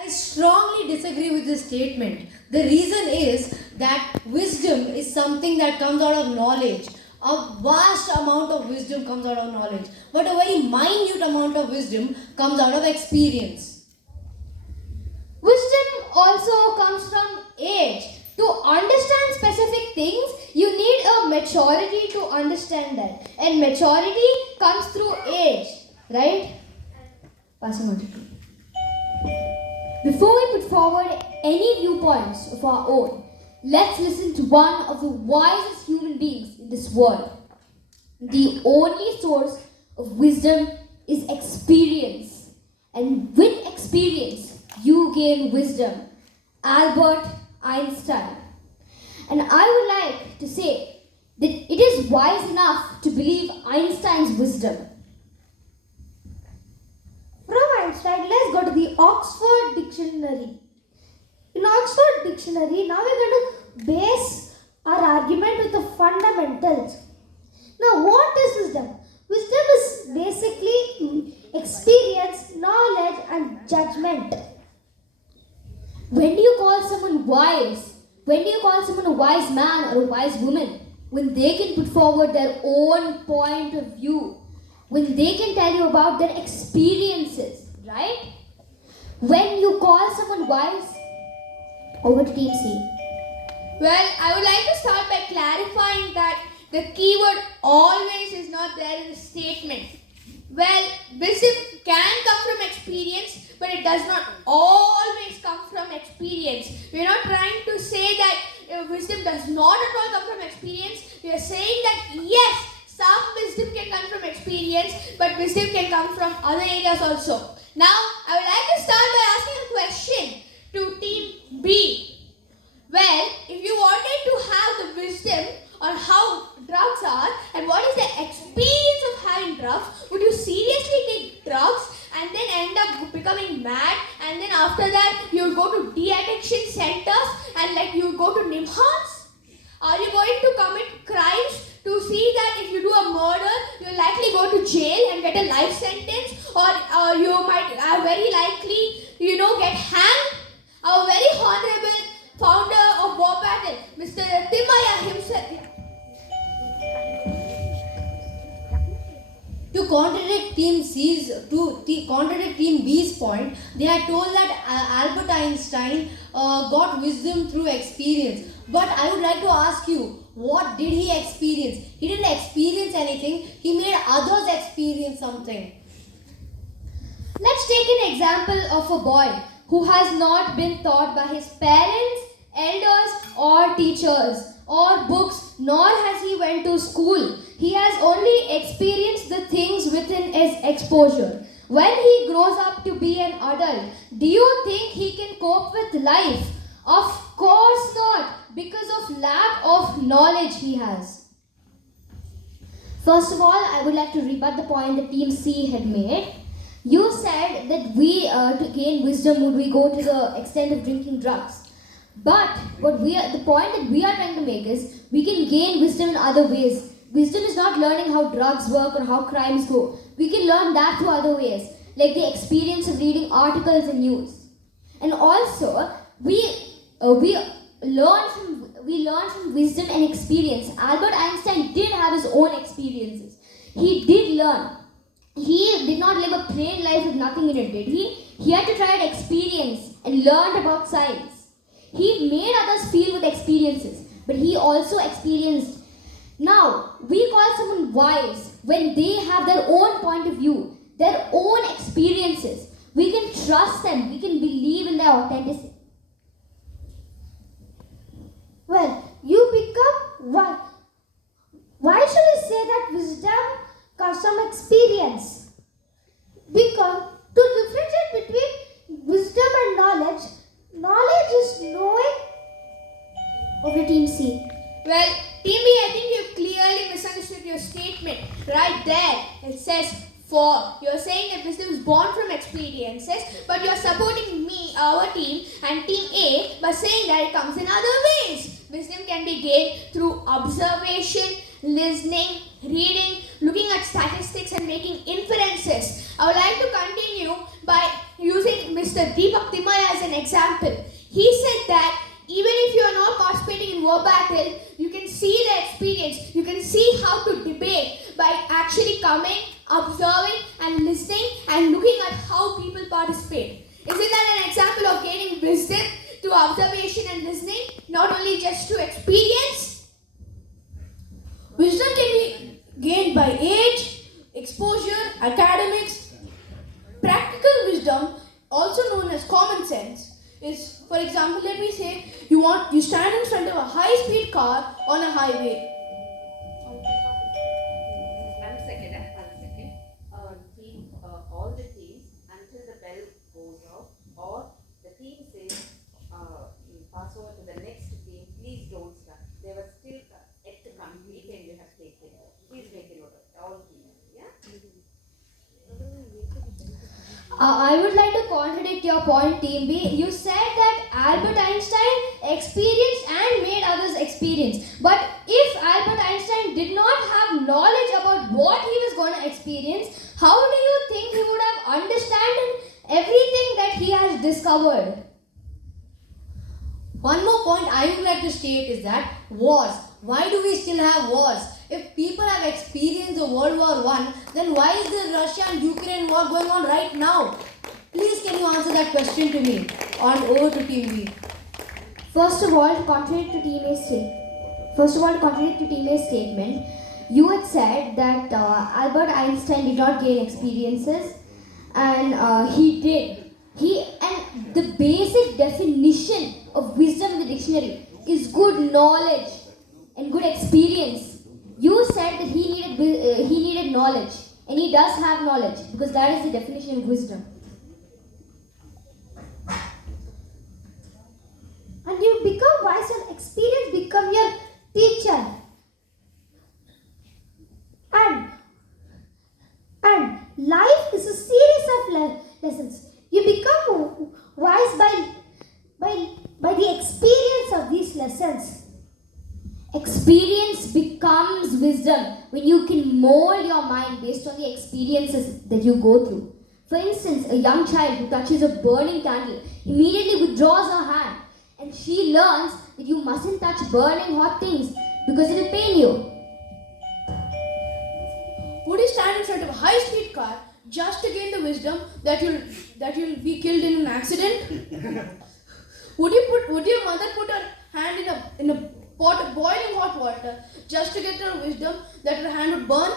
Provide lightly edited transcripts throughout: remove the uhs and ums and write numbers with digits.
I strongly disagree with this statement. The reason is that wisdom is something that comes out of knowledge. A vast amount of wisdom comes out of knowledge, but a very minute amount of wisdom comes out of experience. Wisdom also comes from age. To understand specific things, you need a maturity to understand that. And maturity comes through age, right? Passing on to you. Before we put forward any viewpoints of our own, let's listen to one of the wisest human beings in this world. The only source of wisdom is experience. And with experience, you gain wisdom. Albert Einstein. And I would like to say that it is wise enough to believe Einstein's wisdom. From Einstein, let's go to the Oxford Dictionary. In Oxford Dictionary, now we're going to base our argument with the fundamentals. Now, what is wisdom? Wisdom is basically experience, knowledge, and judgment. When do you call someone wise? When do you call someone a wise man or a wise woman? When they can put forward their own point of view. When they can tell you about their experiences, right? When you call someone wise, over to Team C. Well, I would like to start by clarifying that the keyword always is not there in the statement. Well, wisdom can come from experience, but it does not always come from experience. We are not trying to say that wisdom does not at all come from experience. We are saying that yes, some wisdom can come from experience, but wisdom can come from other areas also. Now, I would like to start by asking a question to Team B. Well, if you wanted to have the wisdom on how drugs are and what is the experience of having drugs, would you seriously take drugs and then end up becoming mad, and then after that you would go to de-addiction centers and like you would go to Nimhans? Are you going to commit crimes to see that if you do a murder, you'll likely go to jail and get a life sentence, or you might very likely, get hanged? Our very honorable founder of Verbattle, Mr. Timaya himself. To contradict Team B's point, they are told that Albert Einstein got wisdom through experience. But I would like to ask you, what did he experience? He didn't experience anything. He made others experience something. Let's take an example of a boy who has not been taught by his parents, elders, or teachers, or books, nor has he went to school. He has only experienced the things within his exposure. When he grows up to be an adult, do you think he can cope with life? Of course not, because of lack of knowledge he has. First of all, I would like to rebut the point that Team C had made. You said that to gain wisdom, would we go to the extent of drinking drugs? But the point that we are trying to make is we can gain wisdom in other ways. Wisdom is not learning how drugs work or how crimes go. We can learn that through other ways, like the experience of reading articles and news. And also, we learn from wisdom and experience. Albert Einstein did have his own experiences. He did learn. He did not live a plain life with nothing in it, did he? He had to try and experience and learned about science. He made others feel with experiences, but he also experienced. Now, we call someone wise when they have their own point of view, their own experiences. We can trust them, we can believe in their authenticity. Well, you become wise. Why should we say that wisdom comes from experience? Because to differentiate between wisdom and knowledge, knowledge is knowing. Over to Team C. Well, Team B, I think you clearly misunderstood your statement. Right there, it says for. You're saying that wisdom is born from experiences, but you're supporting me, our team, and Team A by saying that it comes in other ways. Wisdom can be gained through observation, listening, reading, looking at statistics and making inferences. I would like to continue by using Mr. Deepak Timaya's example. He said that even if you are not participating in Verbattle, you can see the experience, you can see how to debate by actually coming, observing and listening and looking at how people participate. Isn't that an example of gaining wisdom through observation and listening, not only just to experience? Wisdom can be gained by age, exposure, academics. Practical wisdom, also known as common sense, is, for example, let me say you stand in front of a high-speed car on a highway. One second. All the teams until the bell goes off, or the team says, pass over to the next team. Please don't start. They were still yet to complete, and you have taken. Please make a note of all teams. Yeah. I would like to contradict your point, Team B. You said that Albert Einstein experienced and made others experience. But if Albert Einstein did not have knowledge about what he was going to experience, how do you think he would have understood everything that he has discovered? One more point I would like to state is that wars. Why do we still have wars? If people have experienced the World War I, then why is the Russia and Ukraine war going on right now? Please can you answer that question to me? On over to Team B. First of all, to contradict to Team A's statement, you had said that Albert Einstein did not gain experiences, and he did. And the basic definition of wisdom in the dictionary is good knowledge and good experience. You said that he needed knowledge, and he does have knowledge because that is the definition of wisdom. And you become wise when experience become your teacher. And life is a series of lessons. You become wise by the experience of these lessons. Experience becomes wisdom when you can mold your mind based on the experiences that you go through. For instance, a young child who touches a burning candle immediately withdraws her hand, and she learns that you mustn't touch burning hot things because it will pain you. Would you stand in front of a high-speed car just to gain the wisdom that you'll be killed in an accident? Would your mother put her hand in a pot of boiling hot water just to get her wisdom that her hand would burn?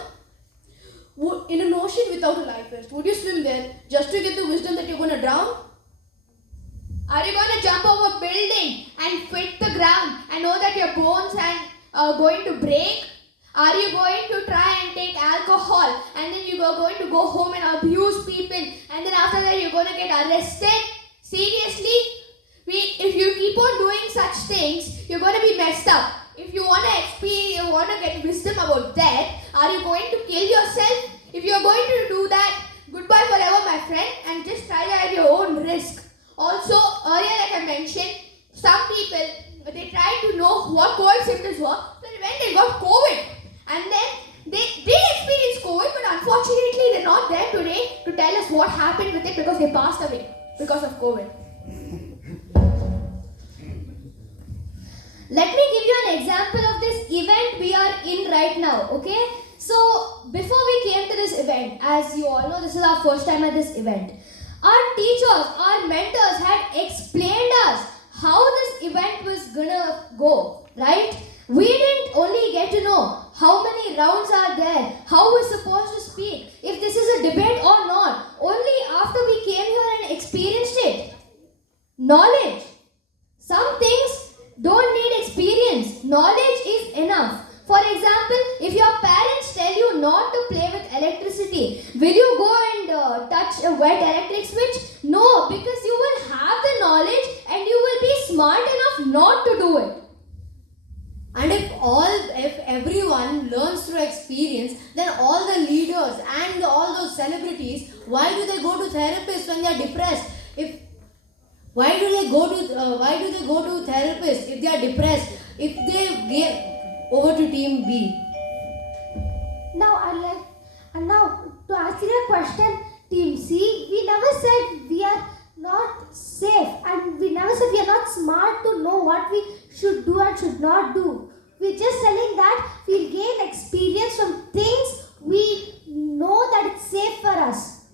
In an ocean without a life vest, would you swim there just to get the wisdom that you're going to drown? Are you going to jump over a building and hit the ground and know that your bones are going to break? Are you going to try and take alcohol and then you are going to go home and abuse people and then after that you're going to get arrested? Seriously? If you keep on doing such things, you're going to be messed up. If you want to get wisdom about death, are you going to kill yourself? If you're going to do that, goodbye forever, my friend, and just try that at your own risk. Also, earlier like I mentioned, some people, they tried to know what COVID symptoms were, so when they got COVID. And then they did experience COVID, but unfortunately they're not there today to tell us what happened with it because they passed away because of COVID. Let me give you an example of this event we are in right now, okay? So, before we came to this event, as you all know, this is our first time at this event. Our teachers, our mentors had explained us how this event was gonna go, right? We didn't only get to know how many rounds are there, how we're supposed to speak, if this is a debate or not. Only after we came here and experienced it. Knowledge. Some things don't need experience. Knowledge is enough. For example, if your parents tell you not to play with electricity, will you go and touch a wet electric switch? No, because you will have the knowledge and you will be smart enough not to do it. And if everyone learns through experience, then all the leaders and all those celebrities, why do they go to therapists when they are depressed? Why do they go to therapists if they are depressed? If they get over to Team B. Now to answer your question, Team C, we never said we are not safe and we as if we are not smart to know what we should do and should not do. We're just telling that we'll gain experience from things we know that it's safe for us.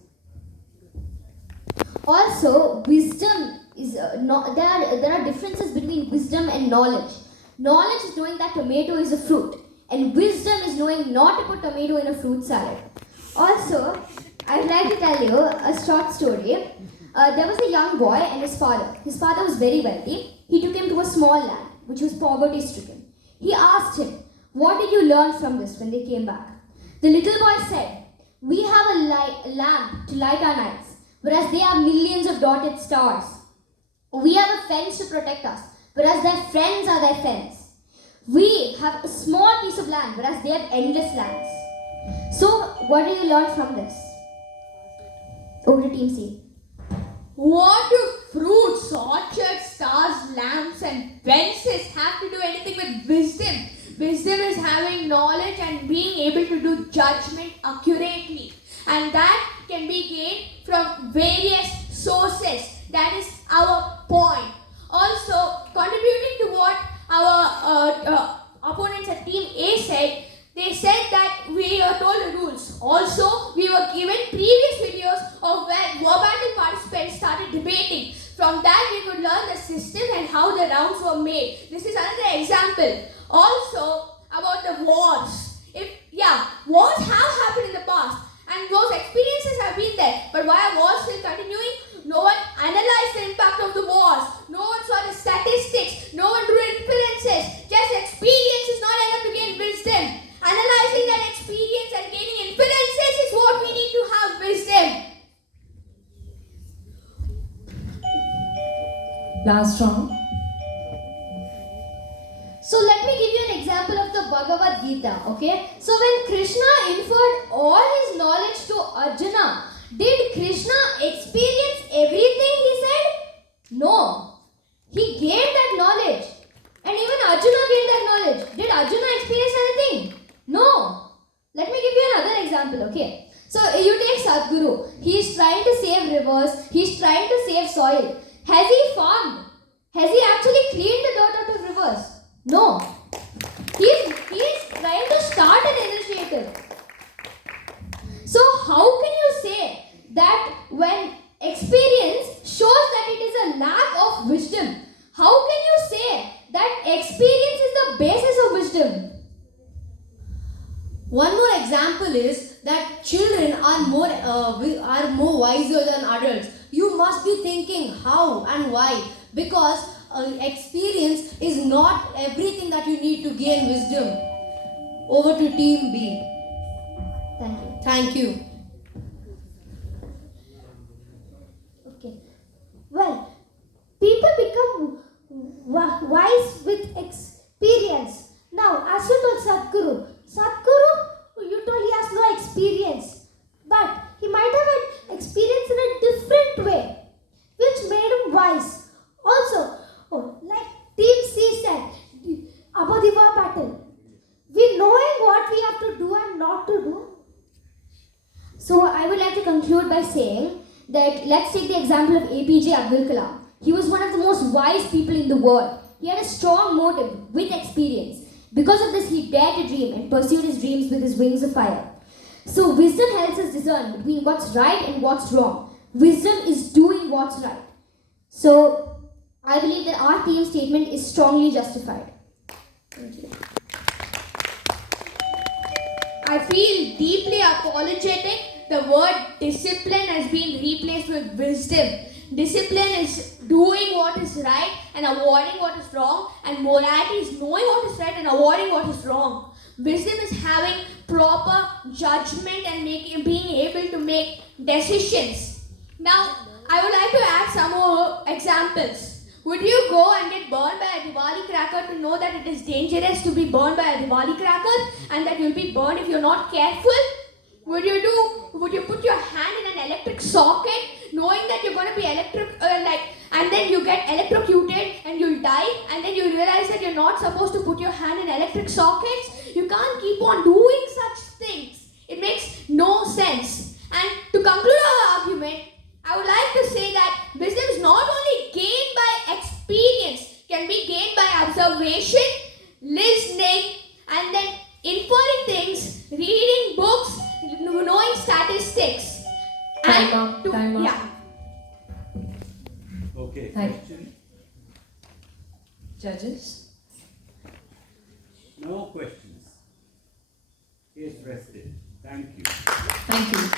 Also, wisdom is not. There are differences between wisdom and knowledge. Knowledge is knowing that tomato is a fruit, and wisdom is knowing not to put tomato in a fruit salad. Also, I'd like to tell you a short story. There was a young boy and his father. His father was very wealthy. He took him to a small land, which was poverty-stricken. He asked him, "What did you learn from this?" when they came back. The little boy said, "We have a lamp to light our nights, whereas they have millions of dotted stars. We have a fence to protect us, whereas their friends are their fence. We have a small piece of land, whereas they have endless lands." So, what do you learn from this? Over to Team C. What do fruits, orchards, stars, lamps, and fences have to do anything with wisdom? Wisdom is having knowledge and being able to do judgment accurately. And that can be gained from various sources. That is our point. Also, contributing to what our opponents at Team A said, they said that we are told the rules. Also, we were given previous videos of where Verbattle participants started debating. From that, we could learn the system and how the rounds were made. This is another example. Also, about the wars. Wars have happened in the past, and those experiences have been there. But why are wars still continuing? No one analyzed the impact of the wars. No one saw the statistics. No one drew inferences. Just experience is not enough to gain wisdom. Analyzing that experience and gaining inferences is what we need to have wisdom. Last round. So let me give you an example of the Bhagavad Gita, okay? So when Krishna inferred all his knowledge to Arjuna, did Krishna experience everything he said? No. He gained that knowledge. And even Arjuna gained that knowledge. Did Arjuna experience anything? No. Let me give you another example, okay? So you take Sadhguru. He is trying to save rivers. He is trying to save soil. Has he farmed? Has he actually cleaned the dirt out of rivers? No. He is trying to start an initiative. So how can you say that when experience shows that it is a lack of wisdom? How can you say that experience is the basis of wisdom? One more example is that children are more wiser than adults. You must be thinking how and why, because experience is not everything that you need to gain wisdom. Over to Team B. Thank you. Thank you. Okay. Well, people become wise with experience. Now, as you told Sadhguru, you told he has no experience. But he might have had experience in a different way, which made him wise. Also, like Team C said about the Verbattle, we knowing what we have to do and not to do. So I would like to conclude by saying that let's take the example of APJ Abdul Kalam. He was one of the most wise people in the world. He had a strong motive with experience. Because of this, he dared to dream and pursued his dreams with his wings of fire. So wisdom helps us discern between what's right and what's wrong. Wisdom is doing what's right. So I believe that our team statement is strongly justified. Thank you. I feel deeply apologetic. The word discipline has been replaced with wisdom. Discipline is doing what is right and avoiding what is wrong, and morality is knowing what is right and avoiding what is wrong. Wisdom is having proper judgment and being able to make decisions. Now, I would like to add some more examples. Would you go and get burned by a Diwali cracker to know that it is dangerous to be burned by a Diwali cracker and that you'll be burned if you're not careful? Would you put your hand in an electric socket knowing that you're going to be and then you get electrocuted and you'll die, and then you realize that you're not supposed to put your hand in electric sockets? You can't keep on doing such things. It makes no sense. And to conclude our argument, I would like to say that wisdom is not only gained by experience, can be gained by observation, listening, and then inferring things, reading books, knowing statistics. Time up. Yeah. Okay, Thank question? Judges? No questions. Case rested. Thank you. Thank you.